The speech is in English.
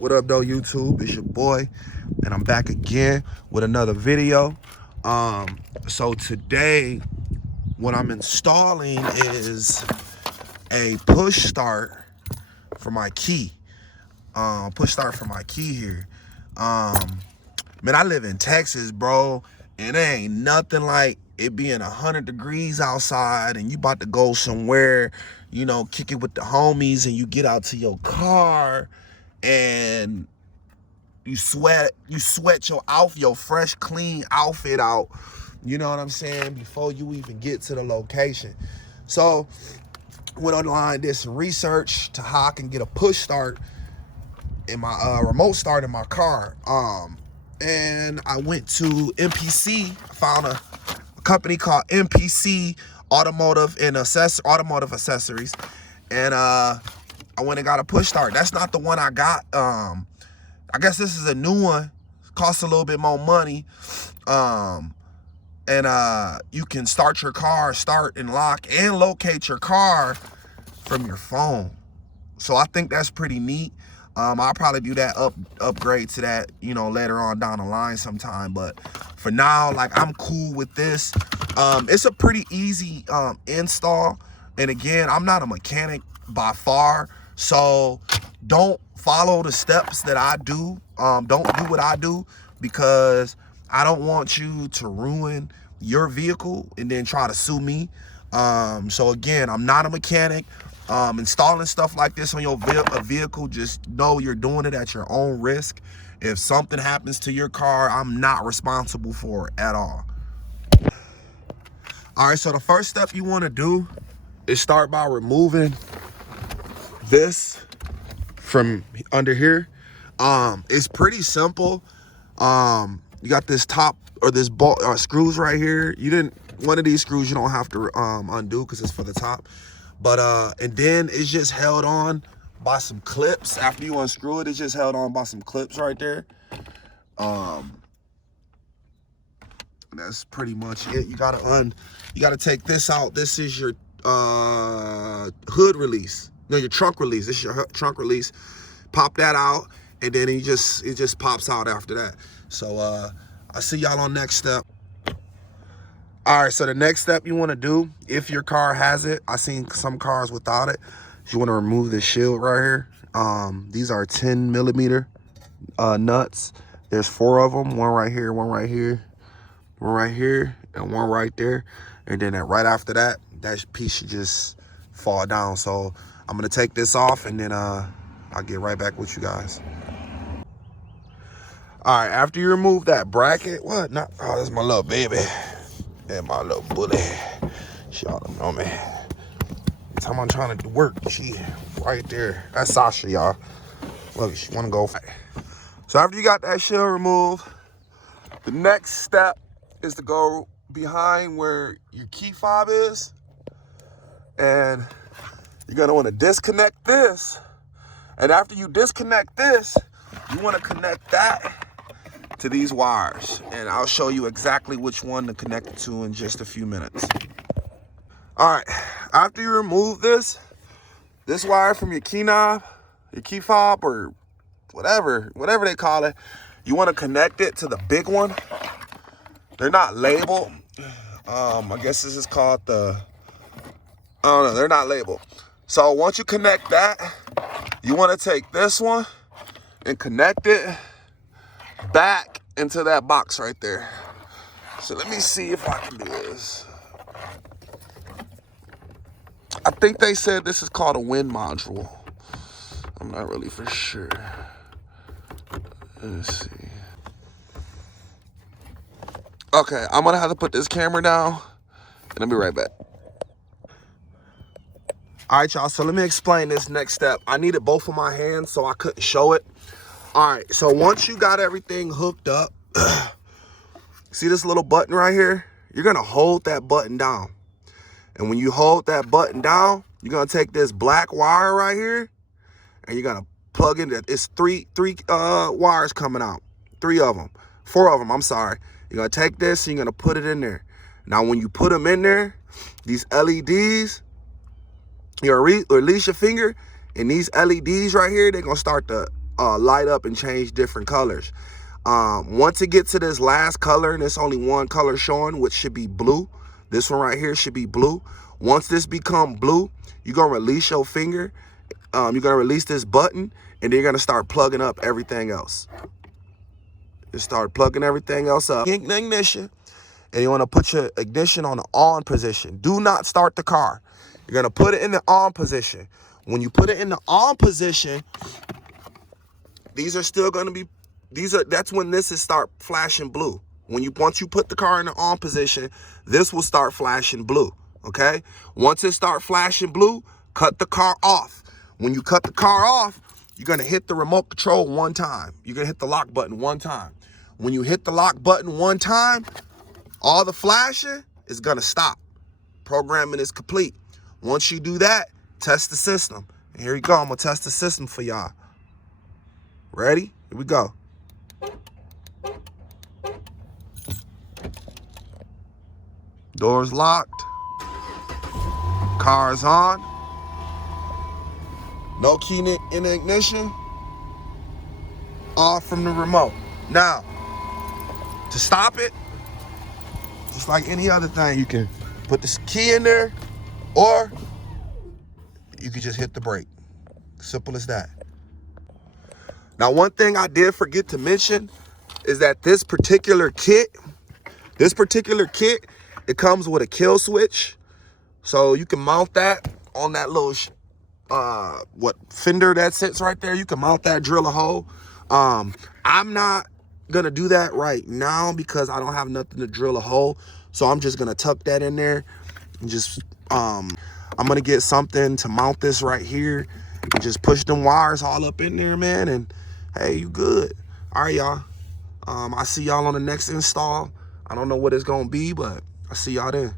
What up though, YouTube? It's your boy, and I'm back again with another video. So today what I'm installing is a push start for my key. Push start for my key here. Man, I live in Texas, bro, and it ain't nothing like it being 100 degrees outside and you about to go somewhere, you know, kick it with the homies, and you get out to your car and you sweat your fresh, clean outfit out, you know what I'm saying, before you even get to the location. So went online, did some research to how I can get a push start in my remote start in my car. And I went to MPC, found a company called MPC Automotive Accessories, and I went and got a push start. That's not the one I got. I guess this is a new one. Costs a little bit more money. And you can start your car, start and lock and locate your car from your phone. So I think that's pretty neat. I'll probably do that upgrade to that, you know, later on down the line sometime. But for now, like, I'm cool with this. It's a pretty easy install. And again, I'm not a mechanic by far, so don't follow the steps that I do. Don't do what I do, because I don't want you to ruin your vehicle and then try to sue me. So again, I'm not a mechanic. Installing stuff like this on your vehicle, just know you're doing it at your own risk. If something happens to your car, I'm not responsible for it at all. All right, so the first step you want to do is start by removing this from under here. It's pretty simple. You got this top, or this bolt, screws right here. One of these screws you don't have to undo because it's for the top. But and then it's just held on by some clips. After you unscrew it, it's just held on by some clips right there. That's pretty much it. You gotta take this out. This is your hood release. No, your trunk release. This is your trunk release. Pop that out, and then it just pops out after that. So I'll see y'all on next step. All right, so the next step you want to do, if your car has it, I've seen some cars without it, you want to remove this shield right here. These are 10 millimeter nuts. There's 4 of them, one right here, one right here, one right here, and one right there. And then right after that, that piece should just fall down. So I'm gonna take this off, and then I'll get right back with you guys. All right, after you remove that bracket, oh, that's my little baby. And my little bully. She all know me. Time I'm trying to work, she right there. That's Sasha, y'all. Look, she wanna go. So after you got that shell removed, the next step is to go behind where your key fob is, and you're gonna wanna disconnect this. And after you disconnect this, you wanna connect that to these wires, and I'll show you exactly which one to connect it to in just a few minutes. All right, after you remove this wire from your key knob, your key fob, or whatever they call it, you want to connect it to the big one. They're not labeled. I guess this is called I don't know, they're not labeled. So once you connect that, you want to take this one and connect it back into that box right there. So let me see if I can do this. I think they said this is called a wind module. I'm not really for sure. Let's see. Okay, I'm gonna have to put this camera down, and I'll be right back. All right, y'all, so let me explain this next step. I needed both of my hands, so I couldn't show it. All right, so once you got everything hooked up, see this little button right here? You're gonna hold that button down. And when you hold that button down, you're gonna take this black wire right here, and you're gonna plug in that. It's three wires coming out. 4 of them, I'm sorry. You're gonna take this and you're gonna put it in there. Now, when you put them in there, these LEDs, you release your finger, and these LEDs right here, they're gonna start to light up and change different colors. Once it gets to this last color, and it's only one color showing, which should be blue. This one right here should be blue. Once this become blue, you're gonna release your finger. You're gonna release this button, and then you're gonna start plugging up everything else. Just start plugging everything else up. Ignition, and you wanna put your ignition on the on position. Do not start the car. You're gonna put it in the on position. When you put it in the on position, these are still gonna be, that's when this is start flashing blue. Once you put the car in the on position, this will start flashing blue, okay? Once it start flashing blue, cut the car off. When you cut the car off, you're gonna hit the remote control one time. You're gonna hit the lock button one time. When you hit the lock button one time, all the flashing is gonna stop. Programming is complete. Once you do that, test the system. And here you go, I'm gonna test the system for y'all. Ready? Here we go. Doors locked. Car's on. No key in the ignition. Off from the remote. Now, to stop it, just like any other thing, you can put this key in there, or you can just hit the brake. Simple as that. Now, one thing I did forget to mention is that this particular kit, it comes with a kill switch. So you can mount that on that little fender that sits right there. You can mount that, drill a hole. I'm not gonna do that right now because I don't have nothing to drill a hole. So I'm just gonna tuck that in there and just I'm gonna get something to mount this right here and just push them wires all up in there, man, and hey, you good. All right, y'all. I see y'all on the next install. I don't know what it's gonna be, but I see y'all then.